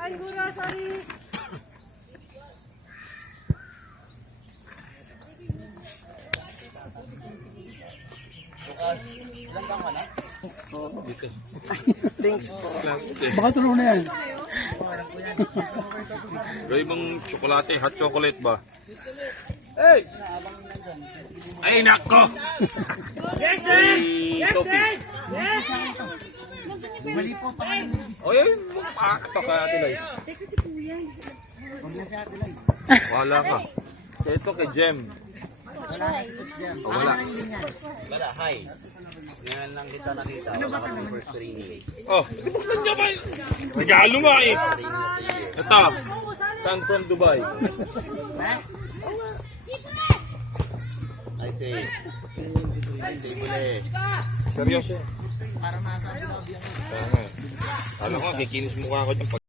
Ay, gura, sorry. Thanks po. Baka tulong na yan. Gawin mong tsokolate, hot chocolate ba? Hey! Ay, nako! Yes, Ay, coffee. Yes! Mali po pa kayo ng biscuit. O yun, ito ka, Ate Liz. Teka si Kuya. Huwag na si Ate Liz. Wala ka. So ito kay Jem. Wala na si Coach Jam. O, wala. Wala, hi. Ngayon lang kita nakita. Wala ka ng first training. Oh, buksan niya ba? Regalo nga eh. Ito, San from Dubai. I say. I say muli. Seryoso. Para masabi na biyak. Kaya nga. Alam ko, kikinis mukha ko dyan.